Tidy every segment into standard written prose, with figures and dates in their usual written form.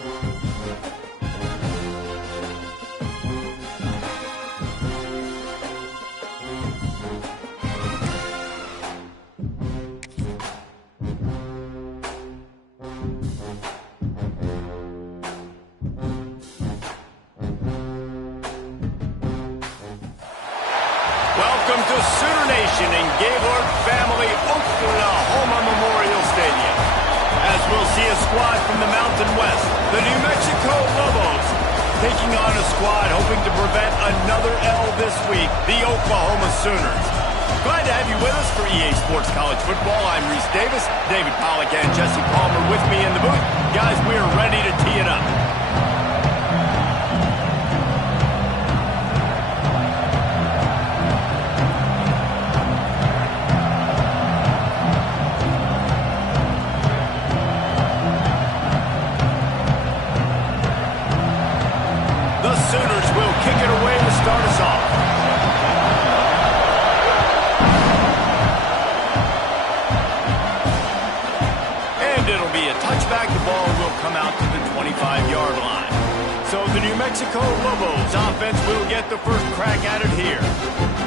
Welcome to Sooner Nation in Gaylord Family Oklahoma Memorial Stadium. As we'll see a squad from the Mountain West, the New Mexico Lobos, taking on a squad hoping to prevent another L this week, the Oklahoma Sooners. Glad to have you with us for EA Sports College Football. I'm Reese Davis, David Pollack and Jesse Palmer with me in the booth. Guys, we are ready to tee it up. Sooners will kick it away to start us off. And it'll be a touchback. The ball will come out to the 25-yard line. So the New Mexico Lobos offense will get the first crack at it here.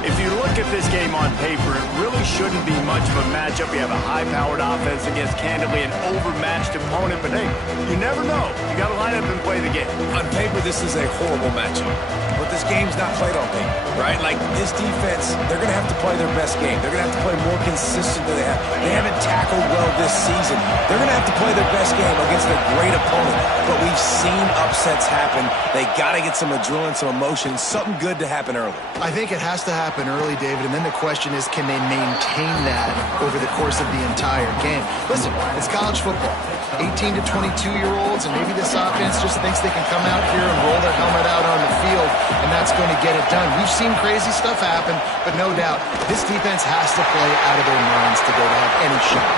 If you look at this game on paper, it really shouldn't be much of a matchup. You have a high-powered offense against, candidly, an overmatched opponent. But, hey, you never know. You got to line up and play the game. On paper, this is a horrible matchup. But this game's not played on paper, right? Like, this defense, they're going to have to play their best game. They're going to have to play more consistent than they have. They haven't tackled well this season. They're going to have to play their best game against a great opponent. But we've seen upsets happen. They got to get some adrenaline, some emotion, something good to happen early. I think it has to happen early, David, and then the question is, can they maintain that over the course of the entire game? Listen, it's college football. 18 to 22-year-olds, and maybe this offense just thinks they can come out here and roll their helmet out on the field, and that's going to get it done. We've seen crazy stuff happen, but no doubt, this defense has to play out of their minds today to have any shot.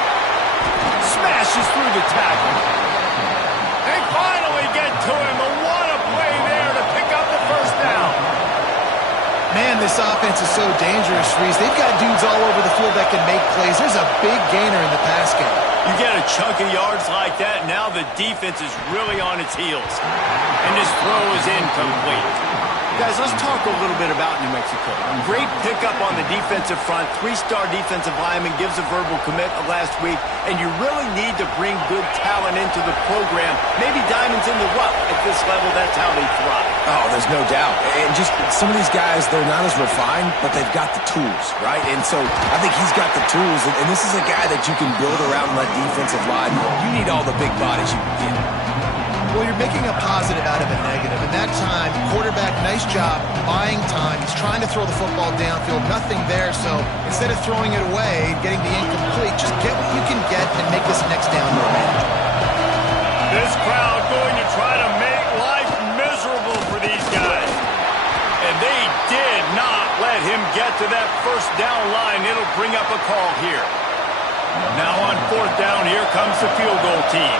Smashes through the tackle. They finally get to him. What a play there to pick up the first down. Man, this offense is so dangerous, Reese. They've got dudes all over the field that can make plays. There's a big gainer in the pass game. You get a chunk of yards like that, now the defense is really on its heels. And this throw is incomplete. Guys, let's talk a little bit about New Mexico. Great pickup on the defensive front. 3-star defensive lineman gives a verbal commit last week. And you really need to bring good talent into the program. Maybe diamonds in the rough. At this level, that's how they thrive. Oh, there's no doubt. And just some of these guys, they're not as refined, but they've got the tools, right? And so I think he's got the tools. And this is a guy that you can build around that defensive line. You need all the big bodies you can get. Well, you're making a positive out of a negative. And that time, quarterback, nice job, buying time. He's trying to throw the football downfield. Nothing there. So instead of throwing it away and getting the incomplete, just get what you can get and make this next down more manageable. This crowd going to try to make life miserable for these guys. And they did not let him get to that first down line. It'll bring up a call here. Now on 4th down, here comes the field goal team.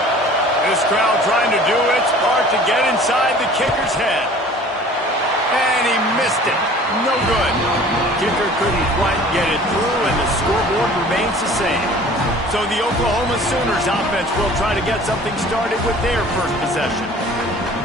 This crowd trying to do its part to get inside the kicker's head. And he missed it. No good. Kicker couldn't quite get it through, and the scoreboard remains the same. So the Oklahoma Sooners offense will try to get something started with their first possession.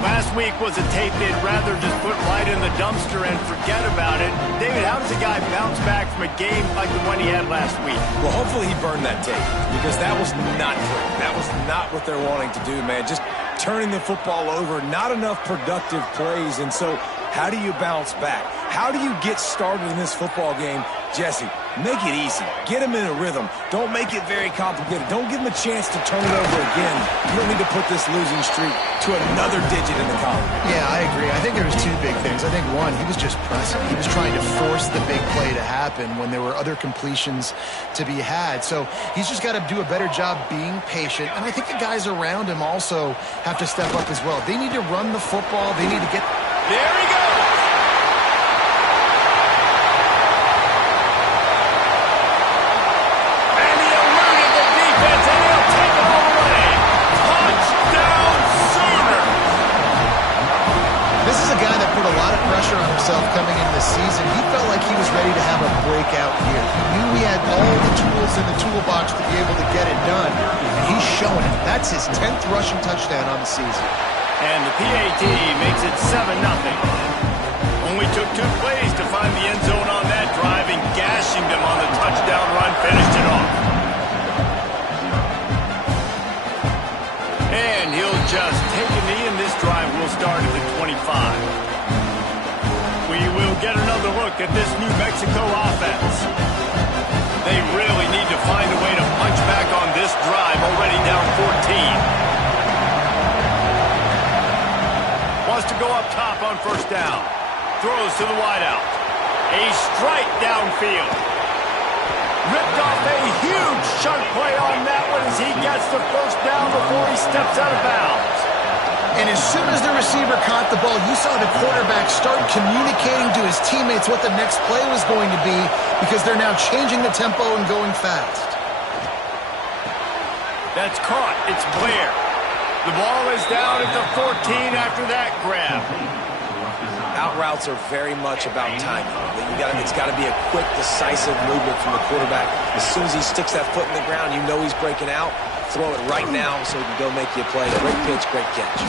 Last week was a tape they'd rather just put right in the dumpster and forget about it. David, how does a guy bounce back from a game like the one he had last week? Well, hopefully he burned that tape, because that was not great. That was not what they're wanting to do, man. Just turning the football over, not enough productive plays. And so how do you bounce back? How do you get started in this football game? Jesse, make it easy. Get him in a rhythm. Don't make it very complicated. Don't give him a chance to turn it over again. You don't need to put this losing streak to another digit in the column. Yeah, I agree. I think there was two big things. I think, one, he was just pressing. He was trying to force the big play to happen when there were other completions to be had. So he's just got to do a better job being patient. And I think the guys around him also have to step up as well. They need to run the football. They need to get... There he goes! Coming into the season, he felt like he was ready to have a breakout year. He knew he had all the tools in the toolbox to be able to get it done, and he's showing it. That's his 10th rushing touchdown on the season. And the PAT makes it 7-0. Only took 2 plays to find the end zone on that drive, and gashing them on the touchdown run finished it off. And he'll just take a knee, and this drive will start at the 25. We will get another look at this New Mexico offense. They really need to find a way to punch back on this drive, already down 14. Wants to go up top on first down. Throws to the wideout. A strike downfield. Ripped off a huge chunk play on that one as he gets the first down before he steps out of bounds. And as soon as the receiver caught the ball, you saw the quarterback start communicating to his teammates what the next play was going to be, because they're now changing the tempo and going fast. That's caught. It's Blair. The ball is down at the 14 after that grab. Out routes are very much about timing. It's got to be a quick, decisive movement from the quarterback. As soon as he sticks that foot in the ground, you know he's breaking out. Throw it right now so he can go make you a play. Great pitch, great catch.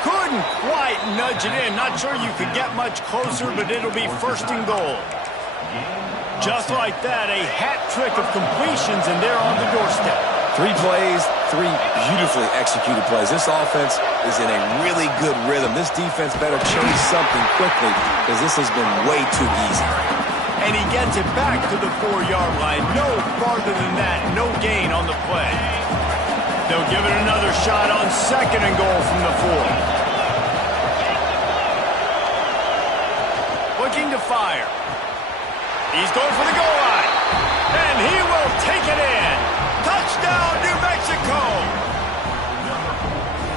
Couldn't quite nudge it in. Not sure you could get much closer, but it'll be first and goal. Just like that, a hat trick of completions, and they're on the doorstep. 3 plays, 3 beautifully executed plays. This offense is in a really good rhythm. This defense better change something quickly, because this has been way too easy. And he gets it back to the 4-yard line. No farther than that. No gain on the play. They'll give it another shot on second and goal from the 4. Looking to fire. He's going for the goal line. And he will take it in. Touchdown, New Mexico!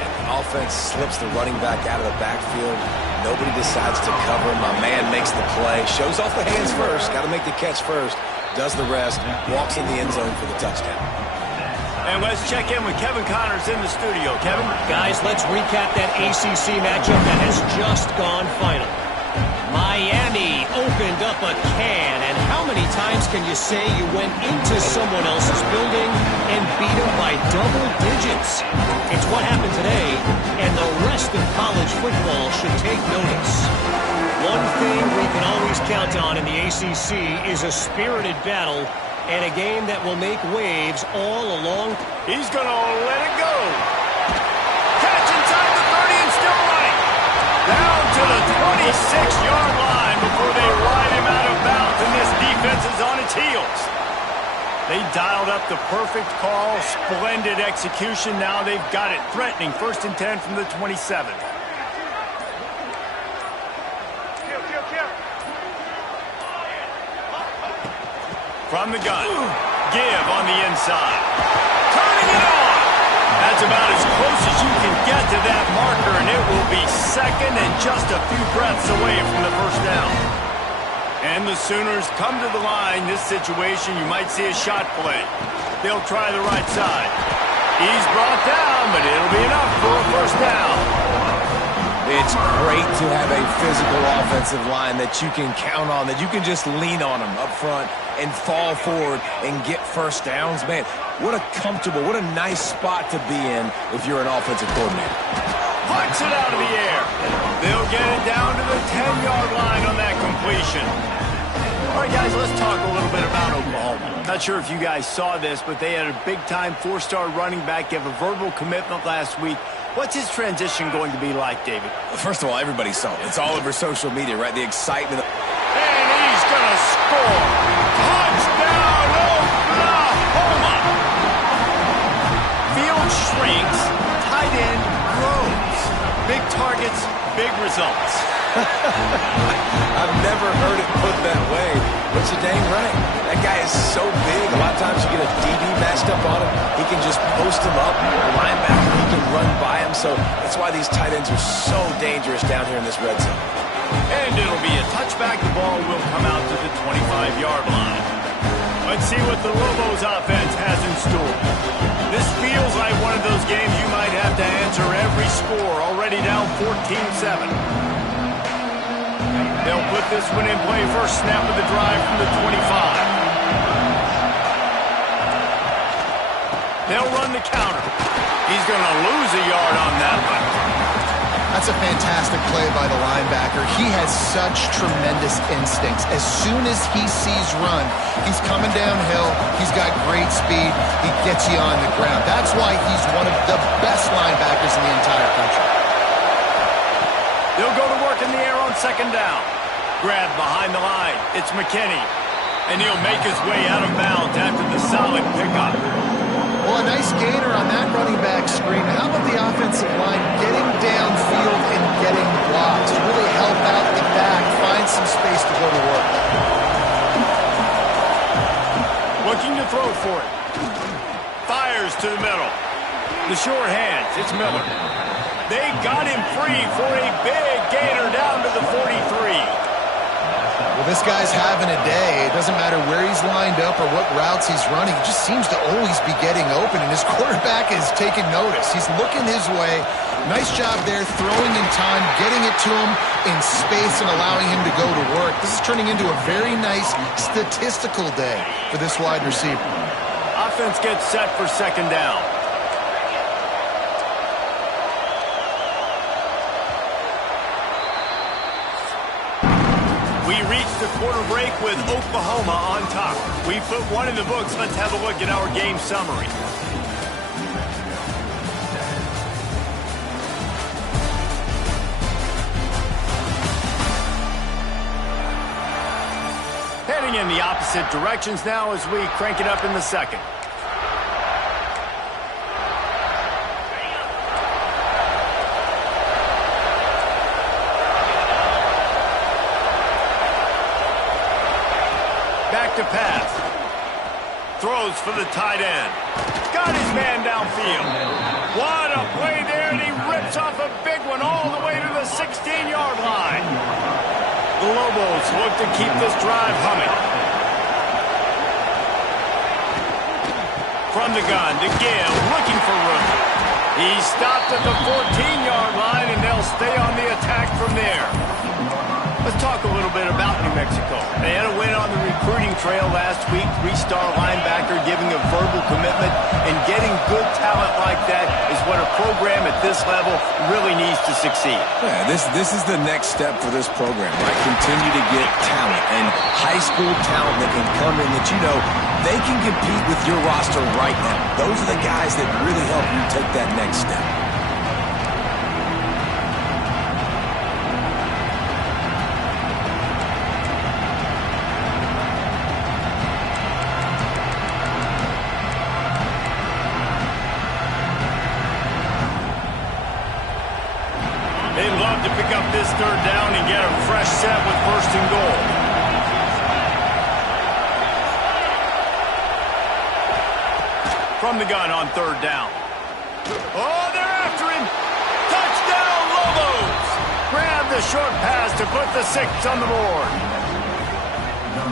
And the offense slips the running back out of the backfield. Nobody decides to cover. My man makes the play. Shows off the hands first. Got to make the catch first. Does the rest. Walks in the end zone for the touchdown. And let's check in with Kevin Connors in the studio. Kevin? Guys, let's recap that ACC matchup that has just gone final. Miami opened up a can, and how many times can you say you went into someone else's building and beat them by double digits? It's what happened today, and the rest of college football should take notice. One thing we can always count on in the ACC is a spirited battle and a game that will make waves all along. He's going to let it go. Catch inside the 30 and still running. Down to the 26-yard line before they ride him out of bounds, and this defense is on its heels. They dialed up the perfect call, splendid execution. Now they've got it, threatening 1st and 10 from the 27. From the gun, give on the inside. Turning it on. That's about as close as you can get to that marker, and it will be second and just a few breaths away from the first down. And the Sooners come to the line. This situation, you might see a shot play. They'll try the right side. He's brought down, but it'll be enough for a first down. It's great to have a physical offensive line that you can count on, that you can just lean on them up front and fall forward and get first downs. Man, what a comfortable, what a nice spot to be in if you're an offensive coordinator. Puts it out of the air. They'll get it down to the 10-yard line on that completion. All right, guys, let's talk a little bit about Oklahoma. Not sure if you guys saw this, but they had a big-time 4-star running back give a verbal commitment last week. What's his transition going to be like, David? First of all, everybody saw it. It's all over social media, right? The excitement. And he's going to score. Touchdown, Oklahoma! Field shrinks, tight end grows. Big targets, big results. I've never heard it put that way, but you're dang right. That guy is so big. A lot of times you get a DB matched up on him. He can just post him up. A linebacker, he can run by him. So that's why these tight ends are so dangerous down here in this red zone. And it'll be a touchback. The ball will come out to the 25-yard line. Let's see what the Lobos offense has in store. This feels like one of those games you might have to answer every score. Already down 14-7. They'll put this one in play. First snap of the drive from the 25. They'll run the counter. He's going to lose a yard on that one. That's a fantastic play by the linebacker. He has such tremendous instincts. As soon as he sees run, he's coming downhill. He's got great speed. He gets you on the ground. That's why he's one of the best linebackers in the entire country. They'll go to work in the air on second down. Grab behind the line. It's McKinney. And he'll make his way out of bounds after the solid pickup. Well, a nice gainer on that running back screen. How about the offensive line getting downfield and getting blocks to really help out the back, find some space to go to work? Looking to throw for it. Fires to the middle. The short hands. It's Miller. They got him free for a big gainer down to the 43. Well, this guy's having a day. It doesn't matter where he's lined up or what routes he's running. He just seems to always be getting open, and his quarterback is taking notice. He's looking his way. Nice job there, throwing in time, getting it to him in space and allowing him to go to work. This is turning into a very nice statistical day for this wide receiver. Offense gets set for second down. We reached the quarter break with Oklahoma on top. We put one in the books. Let's have a look at our game summary. Heading in the opposite directions now as we crank it up in the second. Back to pass. Throws for the tight end. Got his man downfield. What a play there, and he rips off a big one all the way to the 16-yard line. The Lobos look to keep this drive humming. From the gun to Gill, looking for room. He stopped at the 14-yard line, and they'll stay on the attack from there. Let's talk a little bit about New Mexico. They had a win on the recruiting trail last week. Three-star linebacker giving a verbal commitment, and getting good talent like that is what a program at this level really needs to succeed. Yeah, this is the next step for this program, right? Continue to get talent and high school talent that can come in that they can compete with your roster right now. Those are the guys that really help you take that next step. They'd love to pick up this third down and get a fresh set with first and goal. From the gun on third down. Oh, they're after him. Touchdown, Lobos. Grab the short pass to put the 6 on the board.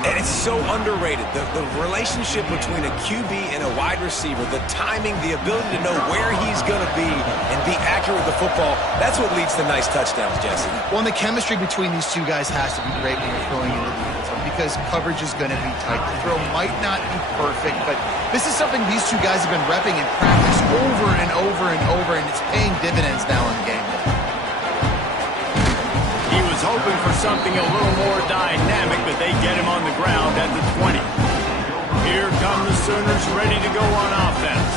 And it's so underrated. The relationship between a QB and a wide receiver, the timing, the ability to know where he's going to be and be accurate with the football, that's what leads to nice touchdowns, Jesse. Well, and the chemistry between these two guys has to be great when you're throwing into the end zone because coverage is going to be tight. The throw might not be perfect, but this is something these two guys have been repping in practice over and over and over, and it's paying dividends now in the game. He was hoping for something a little more dynamic, but they get him on the ground at the 20. Here come the Sooners ready to go on offense.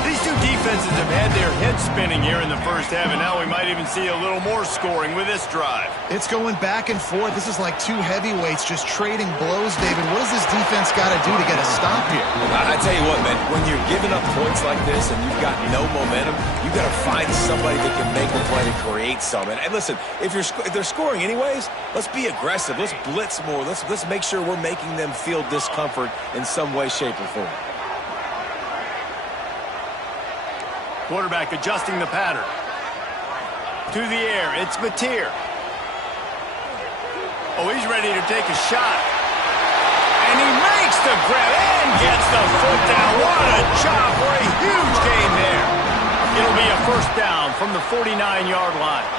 These two defenses have had their heads spinning here in the first half, and now we might even see a little more scoring with this drive. It's going back and forth. This is like two heavyweights just trading blows, David. What does this defense got to do to get a stop here? I tell you what, man, when you're giving up points like this and you've got no momentum, you've got to find somebody that can make a play to create something. And listen, if they're scoring anyways, let's be aggressive. Let's blitz more. Let's make sure we're making them feel discomfort in some way, shape, or form. Quarterback adjusting the pattern. To the air, it's Mateer. Oh, he's ready to take a shot. And he makes the grab and gets the foot down. What a job for a huge gain there. It'll be a first down from the 49-yard line.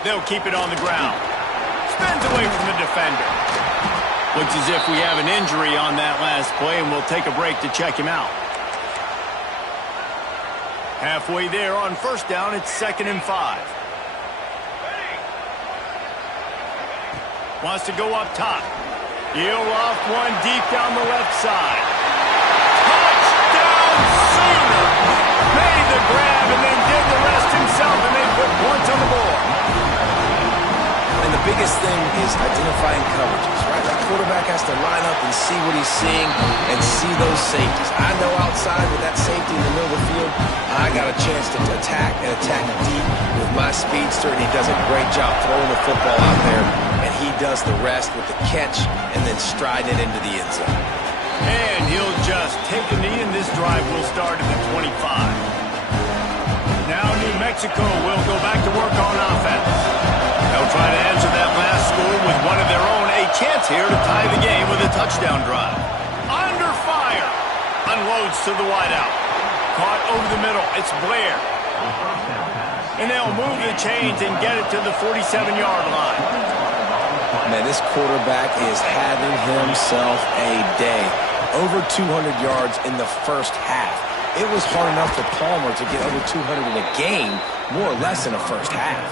They'll keep it on the ground. Spins away from the defender. Looks as if we have an injury on that last play, and we'll take a break to check him out. Halfway there on first down, it's 2nd and 5. Wants to go up top. He'll off one deep down the left side. Touchdown Sooners! Made the grab and then did the rest himself, and they put points on the board. And the biggest thing is identifying coverages, right? The quarterback has to line up and see what he's seeing and see those safeties. I know outside with that safety in the middle of the field, I got a chance to attack and attack deep with my speedster, and he does a great job throwing the football out there, and he does the rest with the catch and then stride it into the end zone. And he'll just take a knee, and this drive will start at the 25. Now New Mexico will go back to work on offense. They'll try to answer that last score with one of their own. A chance here to tie the game with a touchdown drive. Under fire. Unloads to the wideout. Caught over the middle. It's Blair. And they'll move the chains and get it to the 47-yard line. Man, this quarterback is having himself a day. Over 200 yards in the first half. It was hard enough for Palmer to get over 200 in a game, more or less in the first half.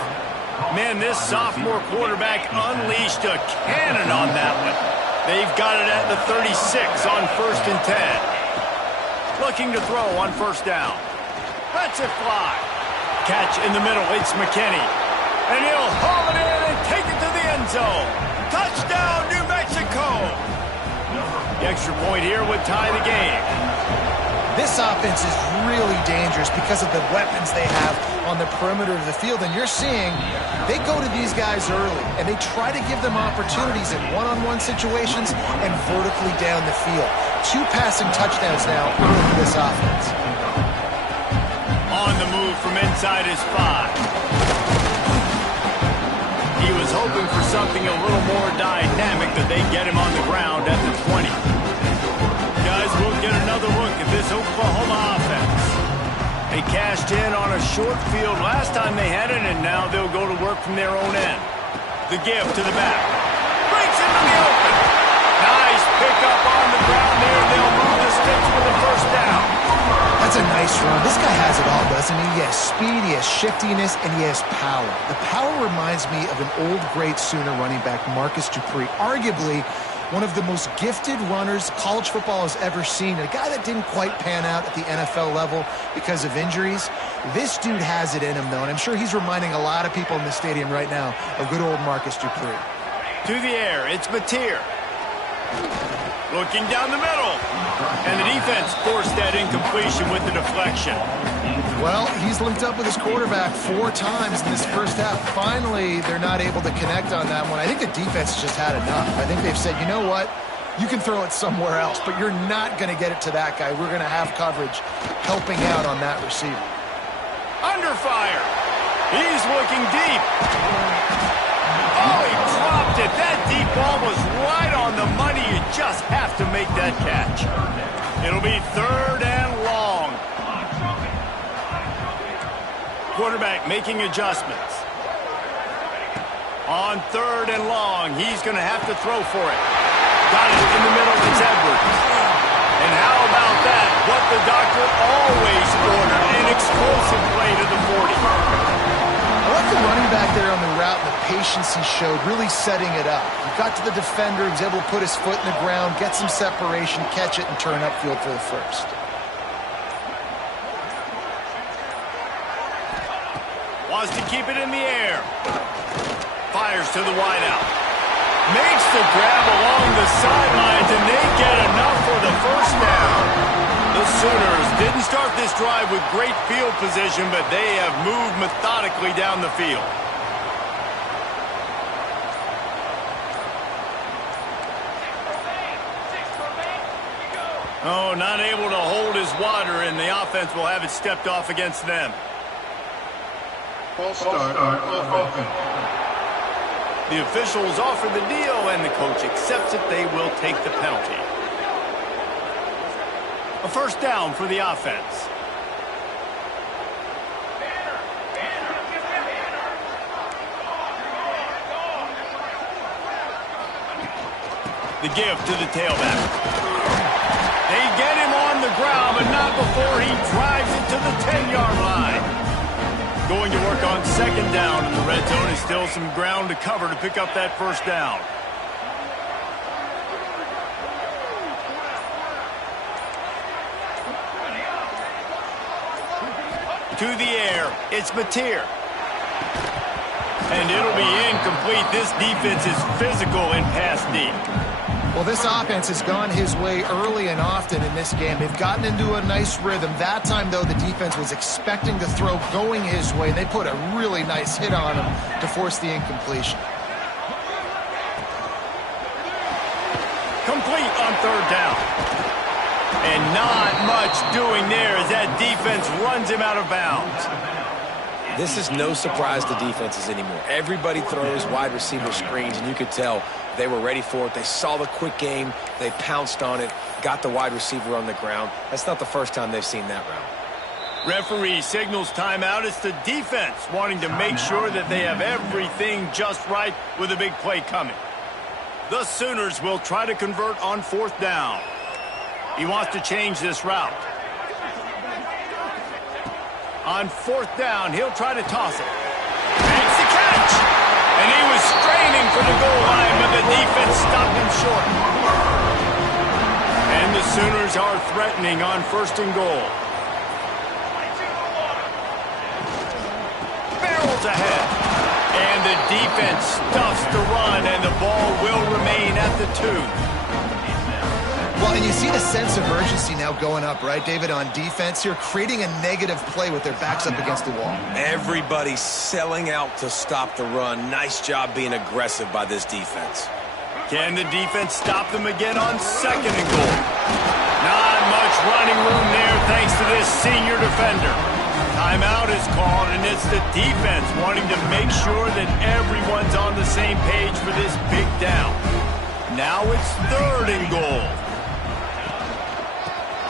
Man, this sophomore quarterback unleashed a cannon on that one. They've got it at the 36 on 1st and 10. Looking to throw on first down. Lets it fly. Catch in the middle. It's McKinney. And he'll haul it in and take it to the end zone. Touchdown, New Mexico. The extra point here would tie the game. This offense is really dangerous because of the weapons they have on the perimeter of the field. And you're seeing they go to these guys early, and they try to give them opportunities in one-on-one situations and vertically down the field. 2 passing touchdowns now early in this offense. On the move from inside his 5. He was hoping for something a little more dynamic, that they get him on the ground at the 20. Guys, we'll get another look at this Oklahoma offense. They cashed in on a short field last time they had it, and now they'll go to work from their own end. The give to the back. Breaks into the open. Nice pickup on the ground there. They'll move the sticks for the first down. That's a nice run. This guy has it all, doesn't he? He has speed, he has shiftiness, and he has power. The power reminds me of an old great Sooner running back, Marcus Dupree. Arguably one of the most gifted runners college football has ever seen. A guy that didn't quite pan out at the NFL level because of injuries. This dude has it in him, though, and I'm sure he's reminding a lot of people in the stadium right now of good old Marcus Dupree. To the air, it's Mateer. Looking down the middle. And the defense forced that incompletion with the deflection. Well, he's linked up with his quarterback 4 times in this first half. Finally, they're not able to connect on that one. I think the defense just had enough. I think they've said, you know what? You can throw it somewhere else, but you're not going to get it to that guy. We're going to have coverage helping out on that receiver. Under fire. He's looking deep. Oh, he dropped it. That deep ball was right on the money. You just have to make that catch. It'll be 3rd and long. Quarterback making adjustments. On 3rd and long, he's going to have to throw for it. Got it in the middle. It's Edwards. And how about that? What the doctor always ordered, an explosive play to the 40. I like the running back there on the route and the patience he showed, really setting it up. He got to the defender, he was able to put his foot in the ground, get some separation, catch it, and turn upfield for the first. Wants to keep it in the air. Fires to the wideout. Makes the grab along the sidelines, and they get enough for the first down. The Sooners didn't start this drive with great field position, but they have moved methodically down the field. Oh, not able to hold his water, and the offense will have it stepped off against them. False start offense. The officials offer the deal, and the coach accepts it. They will take the penalty. A first down for the offense. The give to the tailback. They get him on the ground, but not before he drives it to the 10-yard line. Going to work on second down in the red zone. Is still some ground to cover to pick up that first down. To the air, it's Mateer. And it'll be incomplete. This defense is physical in pass deep. Well, this offense has gone his way early and often in this game. They've gotten into a nice rhythm. That time, though, the defense was expecting the throw going his way. They put a really nice hit on him to force the incompletion. Complete on third down. And not much doing there as that defense runs him out of bounds. This is no surprise to defenses anymore. Everybody throws wide receiver screens, and you could tell they were ready for it. They saw the quick game. They pounced on it, got the wide receiver on the ground. That's not the first time they've seen that route. Referee signals timeout. It's the defense wanting to make sure that they have everything just right with a big play coming. The Sooners will try to convert on fourth down. He wants to change this route. On fourth down, he'll try to toss it. Makes the catch! And he was straining for the goal line, but the defense stopped him short. And the Sooners are threatening on first and goal. Barrels ahead. And the defense stuffs the run, and the ball will remain at the 2. Well, and you see the sense of urgency now going up, right, David, on defense here, creating a negative play with their backs up against the wall. Everybody's selling out to stop the run. Nice job being aggressive by this defense. Can the defense stop them again on second and goal? Not much running room there thanks to this senior defender. Timeout is called, and it's the defense wanting to make sure that everyone's on the same page for this big down. Now it's third and goal.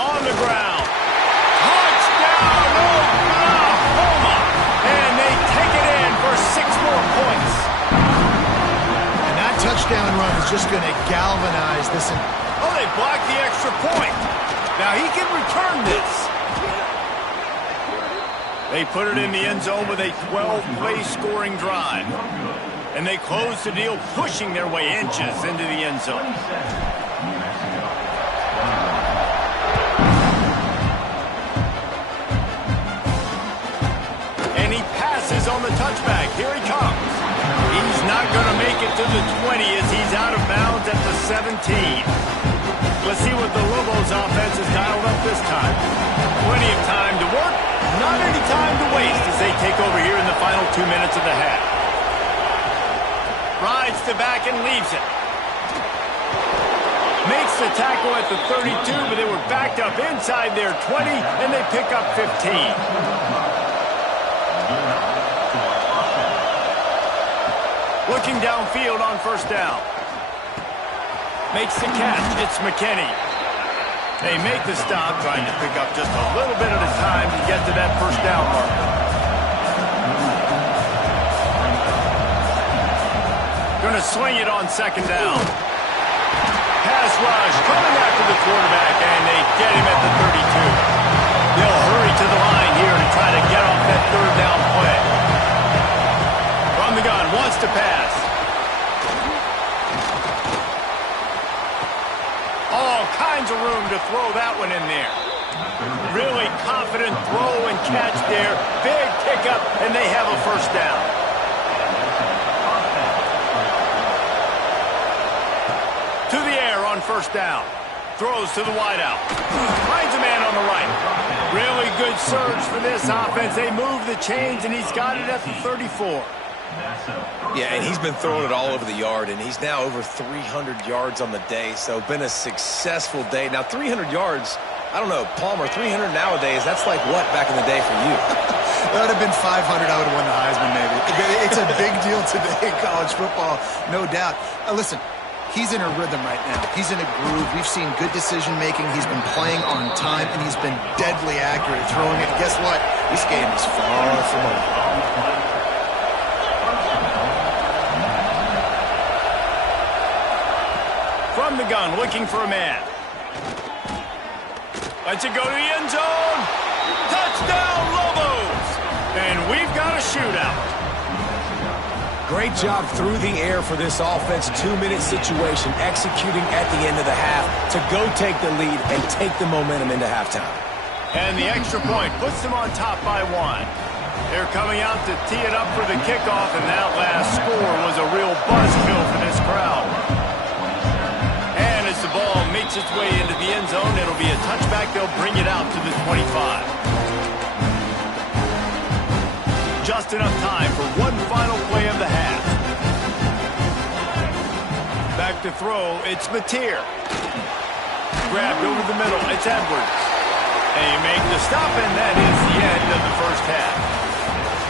On the ground. Touchdown, Oklahoma! And they take it in for 6 more points. And that touchdown run is just going to galvanize this. Oh, they blocked the extra point. Now he can return this. They put it in the end zone with a 12-play scoring drive. And they close the deal, pushing their way inches into the end zone. And he passes on the touchback. Here he comes. He's not going to make it to the 20 as he's out of bounds at the 17. Let's see what the Lobos offense has dialed up this time. Plenty of time to work, not any time to waste as they take over here in the final 2 minutes of the half. Rides to back and leaves it. Makes the tackle at the 32, but they were backed up inside their 20, and they pick up 15. Looking downfield on first down. Makes the catch. It's McKinney. They make the stop, trying to pick up just a little bit at a time to get to that first down mark. Going to swing it on second down. Pass rush coming after the quarterback, and they get him at the 32. They'll hurry to the line here to try to get off that third down play. From the gun, wants to pass. All kinds of room to throw that one in there. Really confident throw and catch there. Big pickup, and they have a first down. To the air on first down. Throws to the wideout. Finds a man on the right. Really good surge for this offense. They move the chains, and he's got it at the 34. Yeah, and he's been throwing it all over the yard, and he's now over 300 yards on the day, so been a successful day. Now, 300 yards, I don't know, Palmer, 300 nowadays, that's like what back in the day for you? That would have been 500. I would have won the Heisman, maybe. It's a big deal today in college football, no doubt. Listen, he's in a rhythm right now. He's in a groove. We've seen good decision-making. He's been playing on time, and he's been deadly accurate throwing it. Guess what? This game is far from over. From the gun, looking for a man. Lets it go to the end zone. Touchdown, Lobos! And we've got a shootout. Great job through the air for this offense. 2-minute situation, executing at the end of the half to go take the lead and take the momentum into halftime. And the extra point puts them on top by 1. They're coming out to tee it up for the kickoff, and that last score was a real buzzkill for this crowd. And as the ball makes its way into the end zone, it'll be a touchback. They'll bring it out to the 25. Just enough time for one final play of the half. Back to throw, it's Mateer. Grabbed over the middle, it's Edwards. They make the stop, and that is the end of the first half.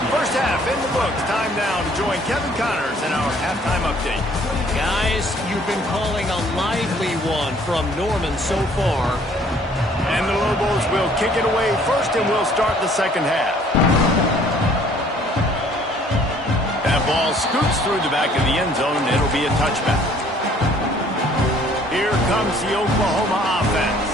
First half in the books. Time now to join Kevin Connors in our halftime update. Guys, you've been calling a lively one from Norman so far. And the Lobos will kick it away first, and we'll start the second half. That ball scoots through the back of the end zone, and it'll be a touchback. Here comes the Oklahoma offense.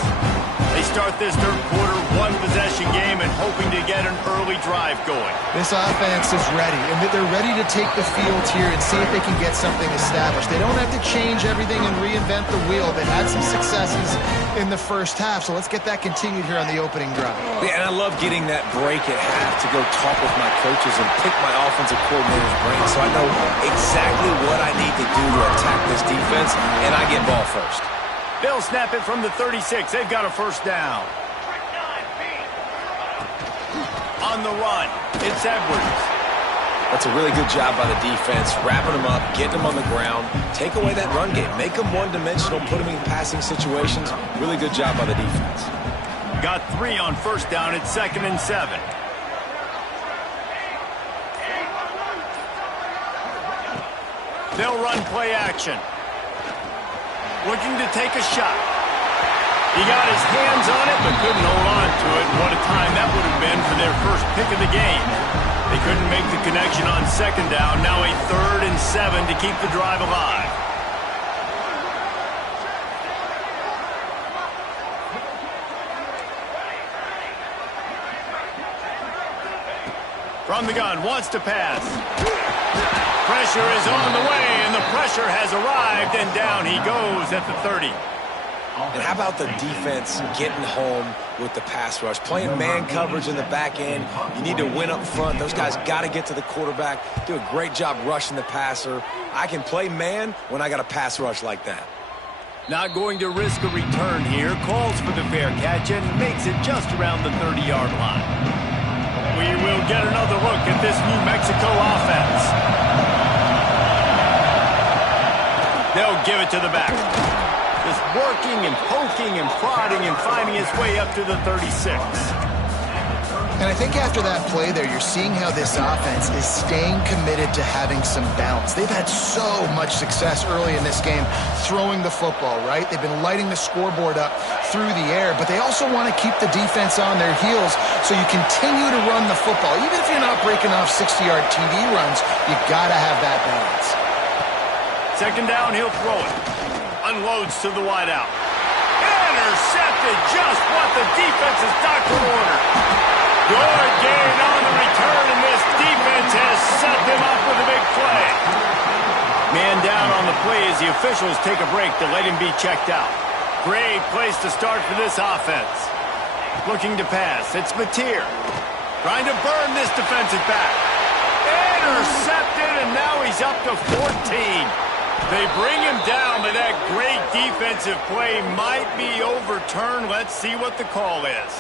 They start this third quarter one-possession game and hoping to get an early drive going. This offense is ready, and they're ready to take the field here and see if they can get something established. They don't have to change everything and reinvent the wheel. They've had some successes in the first half, so let's get that continued here on the opening drive. Yeah, and I love getting that break at half to go talk with my coaches and pick my offensive coordinator's brain so I know exactly what I need to do to attack this defense, and I get ball first. They'll snap it from the 36. They've got a first down. On the run, it's Edwards. That's a really good job by the defense, wrapping them up, getting them on the ground, take away that run game, make them one-dimensional, put them in passing situations. Really good job by the defense. Got 3 on first down. It's 2nd and 7. They'll run play action. Looking to take a shot. He got his hands on it, but couldn't hold on to it. What a time that would have been for their first pick of the game. They couldn't make the connection on second down. Now a 3rd and 7 to keep the drive alive. From the gun, wants to pass. Pressure is on the way, and the pressure has arrived, and down he goes at the 30. And how about the defense getting home with the pass rush? Playing man coverage in the back end. You need to win up front. Those guys got to get to the quarterback. Do a great job rushing the passer. I can play man when I got a pass rush like that. Not going to risk a return here. Calls for the fair catch and makes it just around the 30-yard line. We will get another look at this New Mexico offense. They'll give it to the back. Just working and poking and prodding and finding his way up to the 36. And I think after that play there, you're seeing how this offense is staying committed to having some balance. They've had so much success early in this game throwing the football, right? They've been lighting the scoreboard up through the air, but they also want to keep the defense on their heels, so you continue to run the football. Even if you're not breaking off 60-yard TD runs, you got to have that balance. Second down, he'll throw it. Unloads to the wideout. Intercepted, just what the defense's doctor ordered. Good gain on the return, and this defense has set them up with a big play. Man down on the play as the officials take a break to let him be checked out. Great place to start for this offense. Looking to pass, it's Mateer. Trying to burn this defensive back. Intercepted, and now he's up to 14. They bring him down, but that great defensive play might be overturned. Let's see what the call is.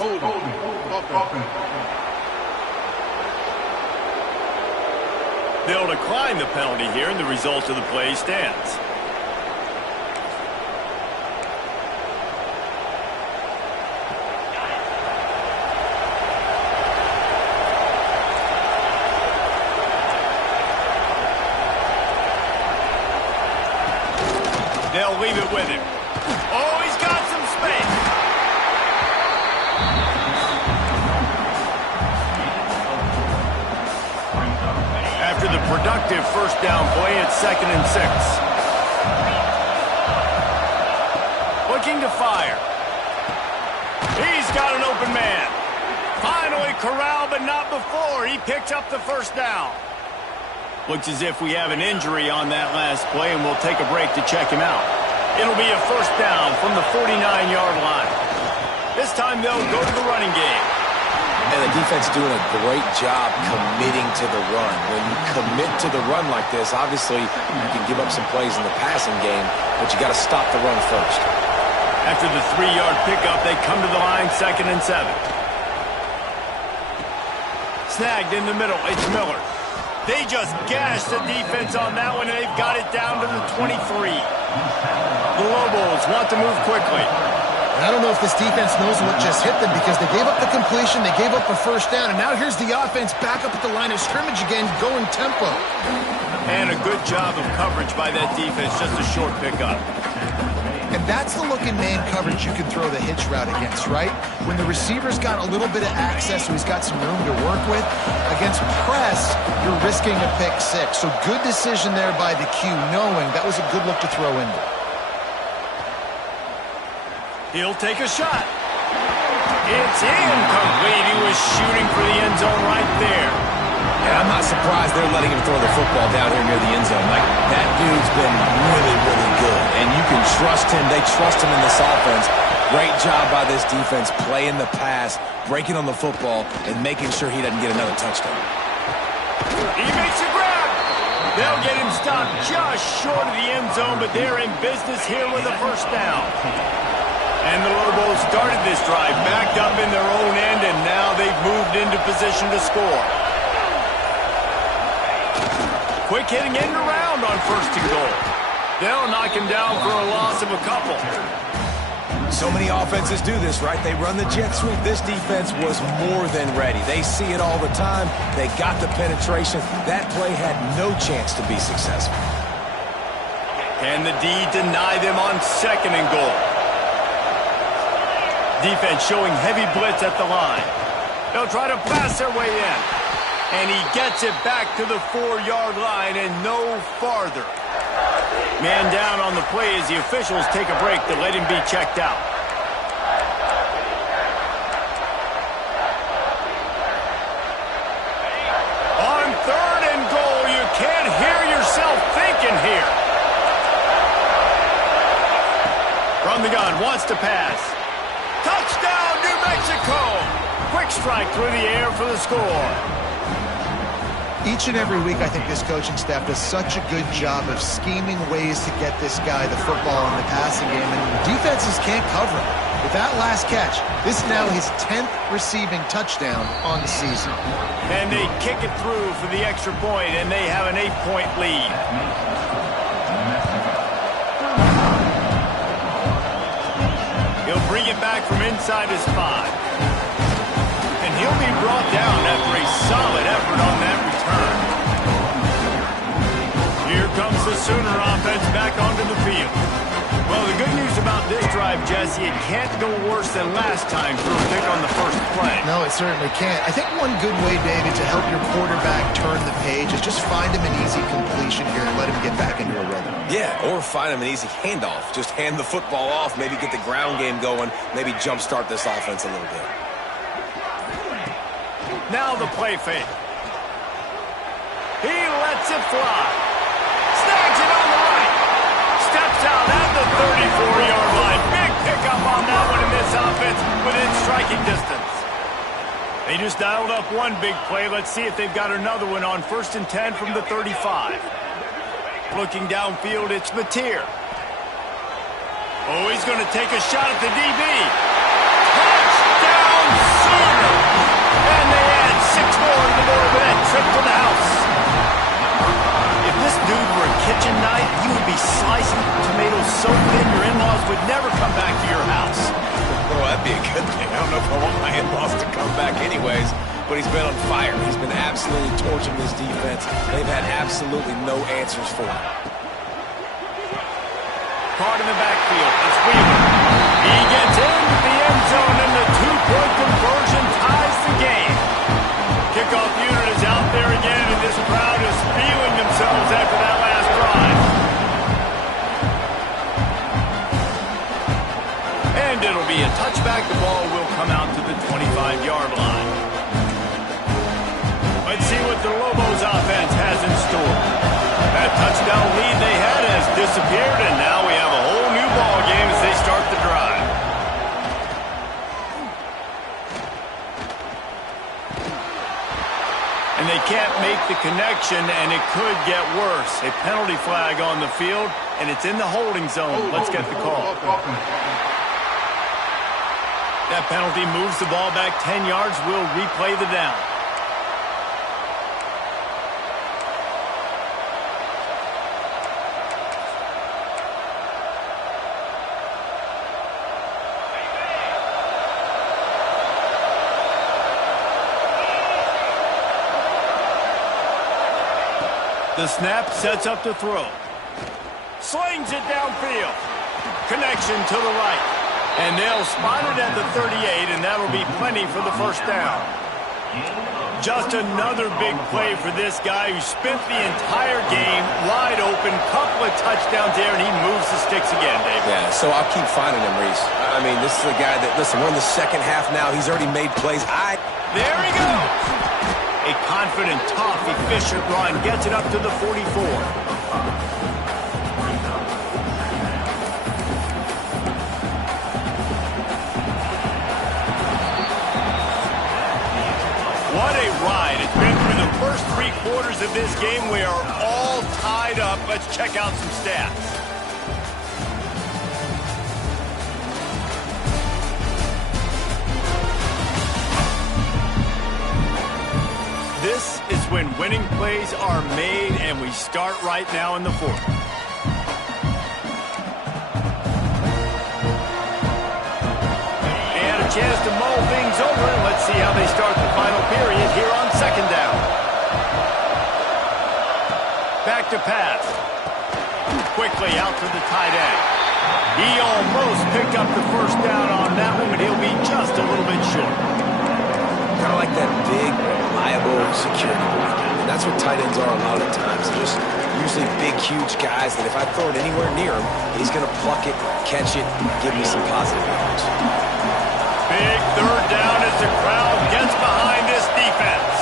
They'll decline the penalty here, and the result of the play stands. They'll leave it with him. Oh, he's got some space. After the productive first down play, it's 2nd and 6. Looking to fire. He's got an open man. Final corral, but not before. He picked up the first down. Looks as if we have an injury on that last play, and we'll take a break to check him out. It'll be a first down from the 49-yard line. This time they'll go to the running game. And the defense doing a great job committing to the run. When you commit to the run like this, obviously you can give up some plays in the passing game, but you got to stop the run first. After the 3-yard pickup, they come to the line, 2nd and 7. Snagged in the middle, it's Miller. They just gashed the defense on that one, and they've got it down to the 23. The Lobos want to move quickly. I don't know if this defense knows what just hit them because they gave up the completion, they gave up a first down, and now here's the offense back up at the line of scrimmage again, going tempo. And a good job of coverage by that defense, just a short pickup. And that's the look in man coverage you can throw the hitch route against, right? When the receiver's got a little bit of access, so he's got some room to work with. Against press, you're risking a pick six. So good decision there by the Q, knowing that was a good look to throw in there. He'll take a shot. It's incomplete. He was shooting for the end zone right there. And I'm not surprised they're letting him throw the football down here near the end zone. Like, that dude's been really, really good. And you can trust him. They trust him in this offense. Great job by this defense playing the pass, breaking on the football, and making sure he doesn't get another touchdown. He makes a grab. They'll get him stopped just short of the end zone, but they're in business here with a first down. And the Lobos started this drive, backed up in their own end, and now they've moved into position to score. Quick hitting end around on 1st and goal. They'll knock him down for a loss of a couple. So many offenses do this, right? They run the jet sweep. This defense was more than ready. They see it all the time. They got the penetration. That play had no chance to be successful. Can the D deny them on 2nd and goal? Defense showing heavy blitz at the line. They'll try to pass their way in. And he gets it back to the 4-yard line and no farther. Man down on the play as the officials take a break to let him be checked out. On 3rd and goal, you can't hear yourself thinking here. From the gun, wants to pass. Touchdown, New Mexico! Quick strike through the air for the score. Each and every week, I think this coaching staff does such a good job of scheming ways to get this guy the football in the passing game, and defenses can't cover him. With that last catch, this is now his 10th receiving touchdown on the season. And they kick it through for the extra point, and they have an 8-point lead. He'll bring it back from inside his 5. And he'll be brought down after a solid effort on that return. Here comes the Sooner offense back onto the field. Well, the good news about this drive, Jesse, it can't go worse than last time for a pick on the first play. No, it certainly can't. I think one good way, David, to help your quarterback turn the page is just find him an easy completion here and let him get back into a rhythm. Yeah, or find him an easy handoff. Just hand the football off, maybe get the ground game going, maybe jumpstart this offense a little bit. Now the play fake. He lets it fly. Snags it on the right. Steps out at the 34-yard line. Big pickup on that one in this offense within striking distance. They just dialed up one big play. Let's see if they've got another one on 1st and 10 from the 35. Looking downfield, it's Mateer. Oh, he's going to take a shot at the DB. Touchdown, Sooner! And they add 6 more to the board with that trip to the house. If this dude were a kitchen knife, you would be slicing tomatoes so thin your in-laws would never come back to your house. Well, that'd be a good thing. I don't know if I want my in-laws to come back anyways, but he's been on fire. He's been absolutely torching this defense. They've had absolutely no answers for him. Caught in the backfield. It's Weaver. He gets into the end zone, and the 2-point conversion ties the game. Kickoff unit is out there again, and this crowd is feeling themselves after that last drive. And it'll be a touchback. The ball will come out to the 25-yard line. disappeared, and now we have a whole new ball game as they start the drive. And they can't make the connection, and it could get worse. A penalty flag on the field, and it's in the holding zone. Let's get the call. That penalty moves the ball back 10 yards. We'll replay the down. The snap sets up the throw. Slings it downfield. Connection to the right. And they'll spot it at the 38, and that'll be plenty for the first down. Just another big play for this guy who spent the entire game wide open. Couple of touchdowns there, and he moves the sticks again, David. Yeah, so I'll keep finding him, Reese. I mean, this is a guy that, listen, we're in the second half now. He's already made plays. There he goes. A confident, tough, efficient run gets it up to the 44. What a ride. It's been through the first 3 quarters of this game. We are all tied up. Let's check out some stats. This is when winning plays are made, and we start right now in the 4th. They had a chance to mull things over, and let's see how they start the final period here on 2nd down. Back to pass. Quickly out to the tight end. He almost picked up the first down on that one, but he'll be just a little bit short. Kind of like that big, reliable security blanket. And that's what tight ends are a lot of times. They're just usually big, huge guys that if I throw it anywhere near him, he's going to pluck it, catch it, and give me some positive yards. Big 3rd down as the crowd gets behind this defense.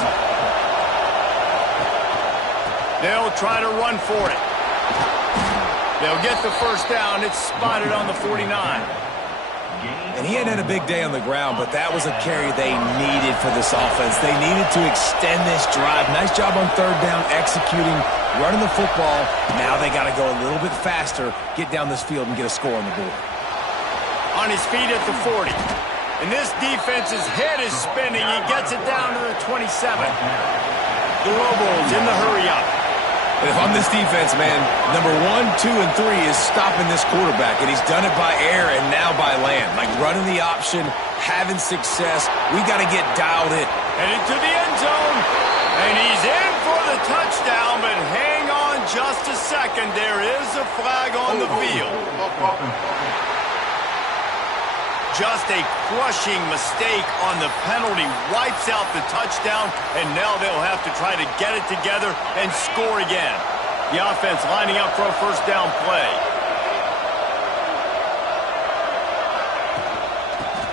They'll try to run for it. They'll get the first down. It's spotted on the 49. And he hadn't had a big day on the ground, but that was a carry they needed for this offense. They needed to extend this drive. Nice job on 3rd down, executing, running the football. Now they got to go a little bit faster, get down this field, and get a score on the board. On his feet at the 40. And this defense's head is spinning. He gets it down to the 27. The Lobos in the hurry-up. And if I'm this defense, man, number 1, 2, and 3 is stopping this quarterback. And he's done it by air and now by land. Like running the option, having success. We got to get dialed in. Headed to the end zone. And he's in for the touchdown, but hang on just a second. There is a flag on the field. Just a crushing mistake on the penalty. Wipes out the touchdown, and now they'll have to try to get it together and score again. The offense lining up for a first down play.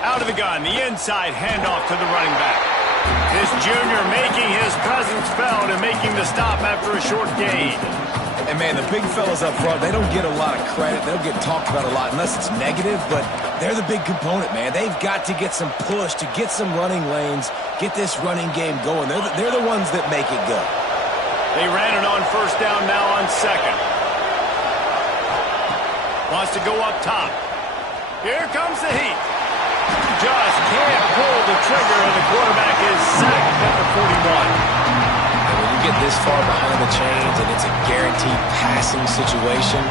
Out of the gun, the inside handoff to the running back. This junior making his presence felt and making the stop after a short gain. And, man, the big fellas up front, they don't get a lot of credit. They don't get talked about a lot unless it's negative, but they're the big component, man. They've got to get some push, to get some running lanes, get this running game going. They're the ones that make it go. They ran it on first down, now on 2nd. Wants to go up top. Here comes the heat. Just can't pull the trigger, and the quarterback is sacked at the 41. Get this far behind the chains and it's a guaranteed passing situation,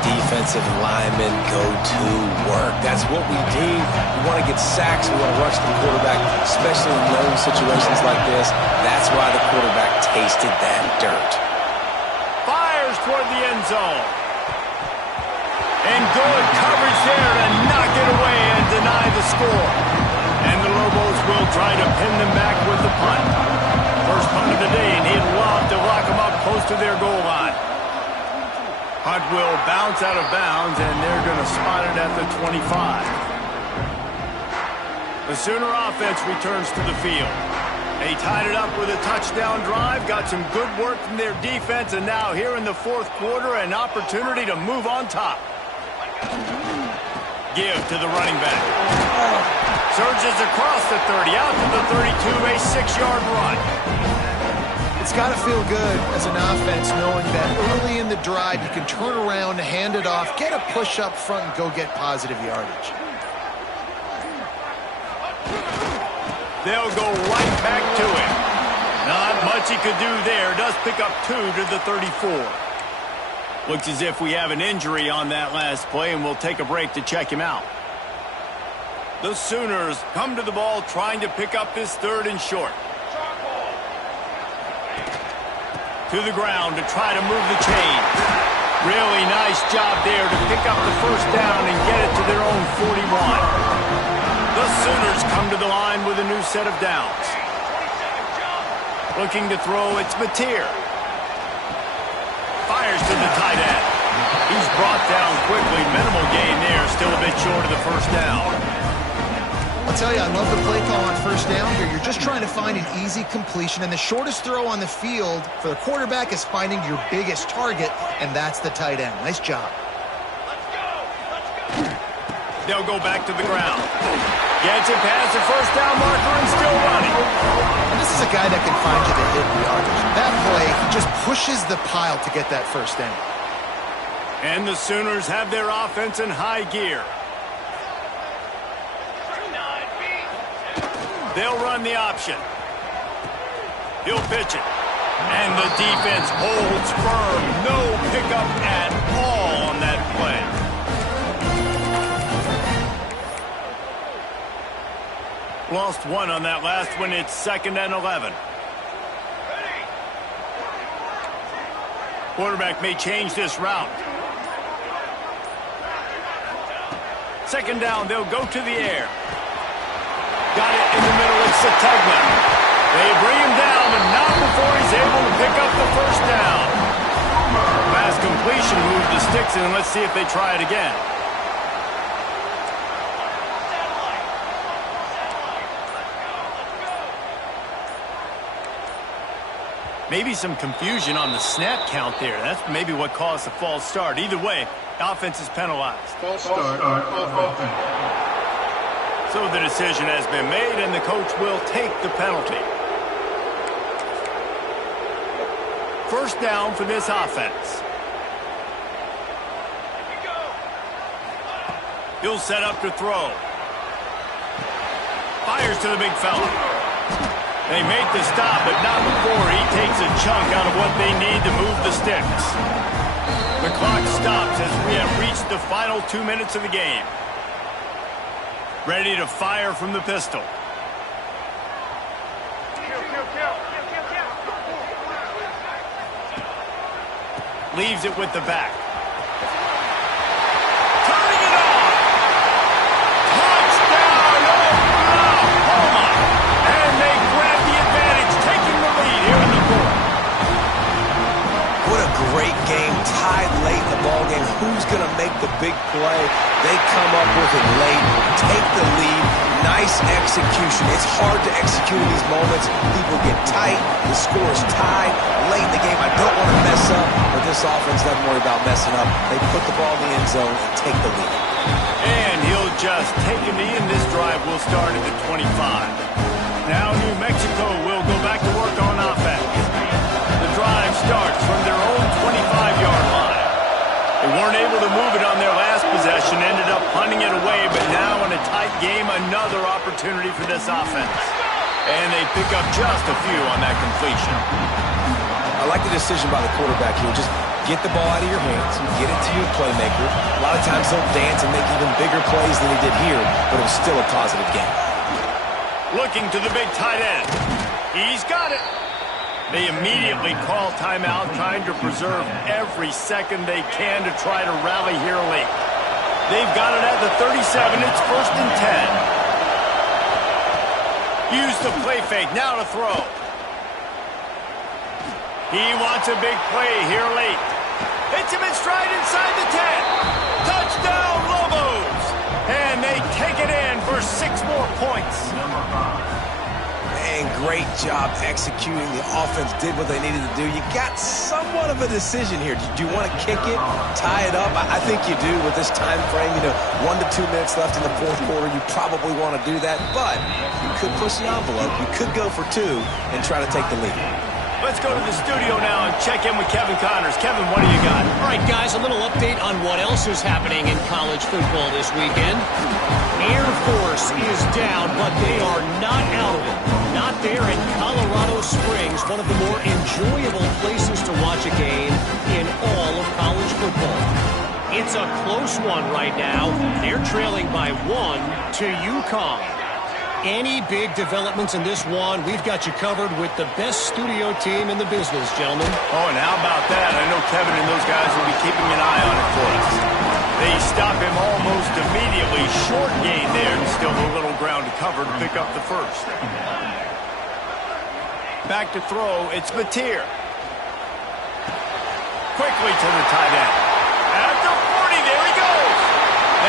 defensive linemen go to work. That's what we do. We want to get sacks. We want to rush the quarterback, especially in lone situations like this. That's why the quarterback tasted that dirt. Fires toward the end zone. And good coverage there to knock it away and deny the score. And the Lobos will try to pin them back with the punt. First punt of the day, and he'd love to lock them up close to their goal line. Punt will bounce out of bounds, and they're going to spot it at the 25. The Sooner offense returns to the field. They tied it up with a touchdown drive, got some good work from their defense, and now here in the fourth quarter, an opportunity to move on top. Give to the running back. Surges across the 30, out to the 32, a 6-yard run. It's got to feel good as an offense knowing that early in the drive you can turn around, hand it off, get a push up front, and go get positive yardage. They'll go right back to him. Not much he could do there. Does pick up 2 to the 34. Looks as if we have an injury on that last play, and we'll take a break to check him out. The Sooners come to the ball trying to pick up this 3rd and short. To the ground to try to move the chain. Really nice job there to pick up the first down and get it to their own 41. The Sooners come to the line with a new set of downs. Looking to throw, it's Mateer. Fires to the tight end. He's brought down quickly. Minimal gain there, still a bit short of the first down. I'll tell you, I love the play call on first down here. You're just trying to find an easy completion, and the shortest throw on the field for the quarterback is finding your biggest target, and that's the tight end. Nice job. They'll go back to the ground. Gets it past the first down marker and still running. And this is a guy that can find you the hidden yardage. That play, he just pushes the pile to get that first down. And the Sooners have their offense in high gear. They'll run the option. He'll pitch it. And the defense holds firm. No pickup at all on that play. Lost 1 on that last one. It's 2nd and 11. Quarterback may change this route. 2nd down, they'll go to the air. Got it in the middle, it's Sategna. They bring him down, but not before he's able to pick up the first down. Pass completion, move the sticks in, and let's see if they try it again. Maybe some confusion on the snap count there. That's maybe what caused the false start. Either way, the offense is penalized. False start on offense. So the decision has been made, and the coach will take the penalty. First down for this offense. He'll set up to throw. Fires to the big fella. They make the stop, but not before he takes a chunk out of what they need to move the sticks. The clock stops as we have reached the final 2 minutes of the game. Ready to fire from the pistol. Leaves it with the back. Turning it on. Touchdown, Oklahoma. And they grab the advantage, taking the lead here in the fourth. What a great game, tied late in the ballgame. Who's going to make the big play? They come up with it late, take the lead. Nice execution. It's hard to execute in these moments. People get tight. The score is tied late in the game. I don't want to mess up, but this offense doesn't worry about messing up. They put the ball in the end zone and take the lead. And he'll just take a knee, and this drive will start at the 25. Now New Mexico will go back to work on offense. The drive starts from their own 25-yard line. They weren't able to move it on their last possession, ended up punting it away, but now in a tight game, another opportunity for this offense. And they pick up just a few on that completion. I like the decision by the quarterback here. Just get the ball out of your hands, get it to your playmaker. A lot of times they'll dance and make even bigger plays than he did here, but it was still a positive game. Looking to the big tight end. He's got it. They immediately call timeout, trying to preserve every second they can to try to rally here late. They've got it at the 37. It's 1st and 10. Use the play fake. Now to throw. He wants a big play here late. Hits him in stride inside the 10. Touchdown, Lobos. And they take it in for 6 more points. and great job executing. The offense did what they needed to do. You got somewhat of a decision here. Do you want to kick it, tie it up? I think you do with this time frame. 1 to 2 minutes left in the fourth quarter. You probably want to do that, but you could push the envelope. You could go for 2 and try to take the lead. Let's go to the studio now and check in with Kevin Connors. Kevin, what do you got? All right, guys, a little update on what else is happening in college football this weekend. Air Force is down, but they are not out of it. Not there in Colorado Springs, one of the more enjoyable places to watch a game in all of college football. It's a close one right now. They're trailing by 1 to UConn. Any big developments in this one, we've got you covered with the best studio team in the business, gentlemen. Oh, and how about that? I know Kevin and those guys will be keeping an eye on it for us. They stop him almost immediately. Short gain there, and still a little ground to cover to pick up the first. Back to throw, it's Mateer. Quickly to the tight end. At the 40, there he goes.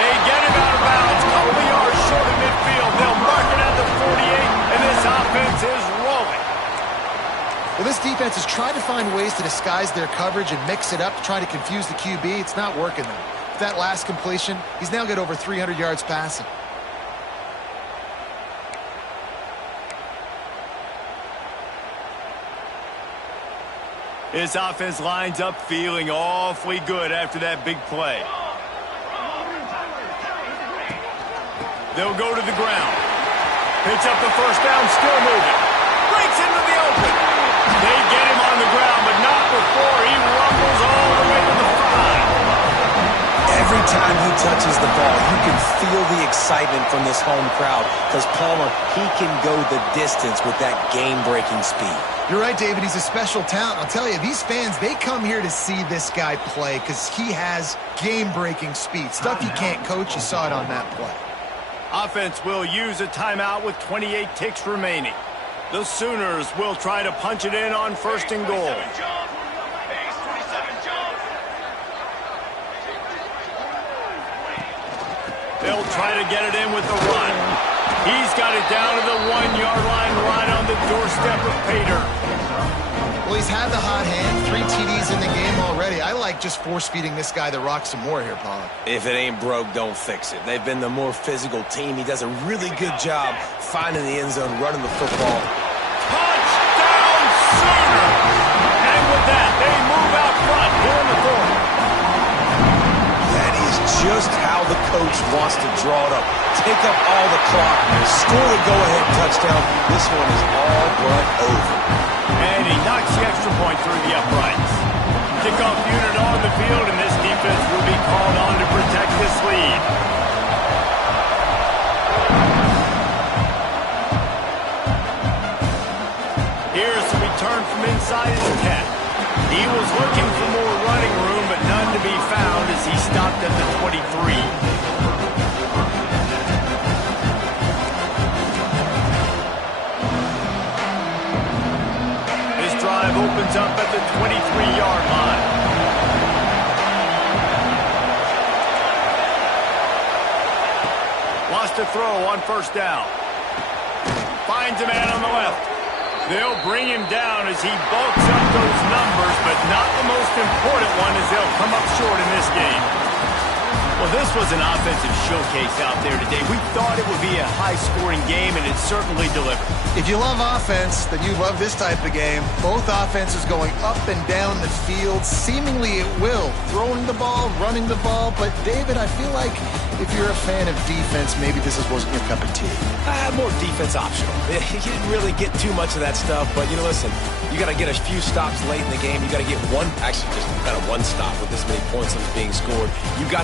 They get him out of bounds, couple of yards short of midfield. They'll mark it at the 48, and this offense is rolling. Well, this defense has tried to find ways to disguise their coverage and mix it up to try to confuse the QB. It's not working, though. With that last completion, he's now got over 300 yards passing. This offense lines up feeling awfully good after that big play. They'll go to the ground. Picks up the first down, still moving. Breaks into the open. They get him on the ground, but not before he rumbles all the way to the 5. Every time he touches the ball, you can feel the excitement from this home crowd because Palmer, he can go the distance with that game-breaking speed. You're right, David. He's a special talent. I'll tell you, these fans, they come here to see this guy play because he has game-breaking speed. Stuff you can't coach. You saw it on that play. Offense will use a timeout with 28 ticks remaining. The Sooners will try to punch it in on 1st and goal. They'll try to get it in with the run. He's got it down to the 1-yard line right on the doorstep of Pater. Well, he's had the hot hand, 3 TDs in the game already. I like just force-feeding this guy the rock some more here, Pollard. If it ain't broke, don't fix it. They've been the more physical team. He does a really good job finding the end zone, running the football. Touchdown, Sooners! And with that, they move out front here in the fourth. That is just how the coach wants to draw it up. Take up all the clock, score the go-ahead touchdown. This one is all but over. And he knocks the extra point through the uprights. Kickoff unit on the field, and this defense will be called on to protect this lead. Here's the return from inside his 10. He was looking for more running room, but none to be found as he stopped at the 23. Opens up at the 23-yard line. Lost a throw on 1st down. Finds a man on the left. They'll bring him down as he bulks up those numbers, but not the most important one as they'll come up short in this game. Well, this was an offensive showcase out there today. We thought it would be a high-scoring game, and it certainly delivered. If you love offense, then you love this type of game. Both offenses going up and down the field, seemingly at will. Throwing the ball, running the ball. But, David, I feel like if you're a fan of defense, maybe this wasn't your cup of tea. More defense optional. You didn't really get too much of that stuff, but, listen, you got to get a few stops late in the game. You got to get one, actually just kind of one stop with this many points being scored. You got